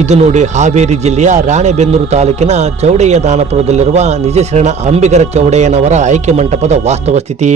ಇದು ನೋಡಿ ಹಾವೇರಿ ಜಿಲ್ಲೆಯ ರಾಣೆಬೆನ್ನೂರು ತಾಲೂಕಿನ ಚೌಡಯ್ಯ ದಾನಪುರದಲ್ಲಿರುವ ನಿಜಶರಣ ಅಂಬಿಗರ ಚೌಡಯ್ಯನವರ ಆಯ್ಕೆ ಮಂಟಪದ ವಾಸ್ತವ ಸ್ಥಿತಿ.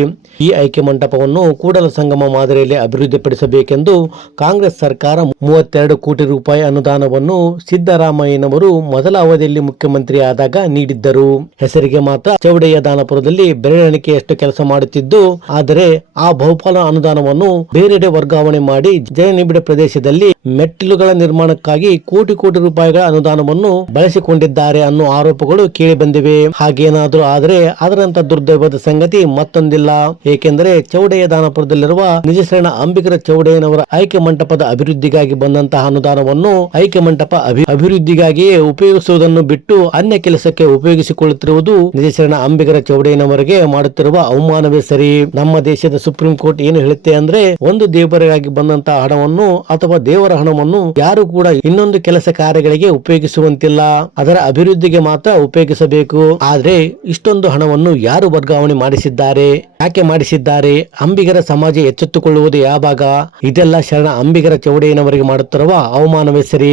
ಈ ಆಯ್ಕೆ ಮಂಟಪವನ್ನು ಕೂಡಲ ಸಂಗಮ ಮಾದರಿಯಲ್ಲಿ ಅಭಿವೃದ್ಧಿಪಡಿಸಬೇಕೆಂದು ಕಾಂಗ್ರೆಸ್ ಸರ್ಕಾರ 32 ಕೋಟಿ ರೂಪಾಯಿ ಅನುದಾನವನ್ನು ಸಿದ್ದರಾಮಯ್ಯನವರು ಮೊದಲ ಅವಧಿಯಲ್ಲಿ ಮುಖ್ಯಮಂತ್ರಿ ಆದಾಗ ನೀಡಿದ್ದರು. ಹೆಸರಿಗೆ ಮಾತ್ರ ಚೌಡಯ್ಯ ದಾನಪುರದಲ್ಲಿ ಬೆರಳೆಣಿಕೆಯಷ್ಟು ಕೆಲಸ ಮಾಡುತ್ತಿದ್ದು, ಆದರೆ ಆ ಬಹುಪಾಲು ಅನುದಾನವನ್ನು ಬೇರೆಡೆ ವರ್ಗಾವಣೆ ಮಾಡಿ ಜನನಿಬಿಡ ಪ್ರದೇಶದಲ್ಲಿ ಮೆಟ್ಟಿಲುಗಳ ನಿರ್ಮಾಣಕ್ಕಾಗಿ ಕೋಟಿ ರೂಪಾಯಿಗಳ ಅನುದಾನವನ್ನು ಬಳಸಿಕೊಂಡಿದ್ದಾರೆ ಅನ್ನೋ ಆರೋಪಗಳು ಕೇಳಿ ಬಂದಿವೆ. ಹಾಗೇನಾದ್ರೂ ಆದರೆ ಅದರಂತ ದುರ್ದೈವದ ಸಂಗತಿ ಮತ್ತೊಂದಿಲ್ಲ. ಏಕೆಂದರೆ ಚೌಡಯ್ಯ ದಾನಪುರದಲ್ಲಿರುವ ನಿಜಶರಣ ಅಂಬಿಗರ ಚೌಡಯ್ಯನವರ ಆಯ್ಕೆ ಮಂಟಪದ ಅಭಿವೃದ್ಧಿಗಾಗಿ ಬಂದಂತಹ ಅನುದಾನವನ್ನು ಆಯ್ಕೆ ಮಂಟಪ ಅಭಿವೃದ್ಧಿಗಾಗಿಯೇ ಉಪಯೋಗಿಸುವುದನ್ನು ಬಿಟ್ಟು ಅನ್ಯ ಕೆಲಸಕ್ಕೆ ಉಪಯೋಗಿಸಿಕೊಳ್ಳುತ್ತಿರುವುದು ನಿಜಶರಣ ಅಂಬಿಗರ ಚೌಡಯ್ಯನವರಿಗೆ ಮಾಡುತ್ತಿರುವ ಅವಮಾನವೇ ಸರಿ. ನಮ್ಮ ದೇಶದ ಸುಪ್ರೀಂ ಕೋರ್ಟ್ ಏನು ಹೇಳುತ್ತೆ ಅಂದ್ರೆ, ಒಂದು ದೇವರಿಗಾಗಿ ಬಂದಂತಹ ಹಣವನ್ನು ಅಥವಾ ದೇವರ ಹಣವನ್ನು ಯಾರು ಕೂಡ ಇನ್ನೊಂದು ಕೆಲಸ ಕಾರ್ಯಗಳಿಗೆ ಉಪಯೋಗಿಸುವಂತಿಲ್ಲ, ಅದರ ಅಭಿವೃದ್ಧಿಗೆ ಮಾತ್ರ ಉಪಯೋಗಿಸಬೇಕು. ಆದ್ರೆ ಇಷ್ಟೊಂದು ಹಣವನ್ನು ಯಾರು ವರ್ಗಾವಣೆ ಮಾಡಿಸಿದ್ದಾರೆ, ಯಾಕೆ ಮಾಡಿಸಿದ್ದಾರೆ, ಅಂಬಿಗರ ಸಮಾಜ ಎಚ್ಚೆತ್ತುಕೊಳ್ಳುವುದು ಯಾವಾಗ? ಇದೆಲ್ಲ ಶರಣ ಅಂಬಿಗರ ಚೌಡಯ್ಯನವರಿಗೆ ಮಾಡುತ್ತಿರುವ ಅವಮಾನವೇ ಸರಿ.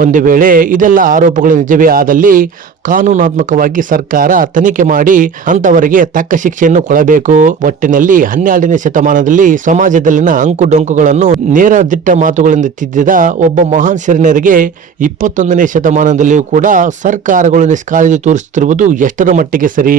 ಒಂದು ವೇಳೆ ಇದೆಲ್ಲ ಆರೋಪಗಳು ನಿಜವೇ ಆದಲ್ಲಿ ಕಾನೂನಾತ್ಮಕವಾಗಿ ಸರ್ಕಾರ ತನಿಖೆ ಮಾಡಿ ಅಂತವರಿಗೆ ತಕ್ಕ ಶಿಕ್ಷೆಯನ್ನು ಕೊಡಬೇಕು. ಒಟ್ಟಿನಲ್ಲಿ 12ನೇ ಶತಮಾನದಲ್ಲಿ ಸಮಾಜದಲ್ಲಿನ ಅಂಕು ಡೊಂಕುಗಳನ್ನು ನೇರ ದಿಟ್ಟ ಮಾತುಗಳಿಂದ ತಿದ್ದಿದ ಒಬ್ಬ ಮಹಾನ್ ಶರಣರಿಗೆ 21ನೇ ಶತಮಾನದಲ್ಲಿಯೂ ಕೂಡ ಸರ್ಕಾರಗಳು ನಿಷ್ಕಾಳಜಿ ತೋರಿಸುತ್ತಿರುವುದು ಎಷ್ಟರ ಮಟ್ಟಿಗೆ ಸರಿ?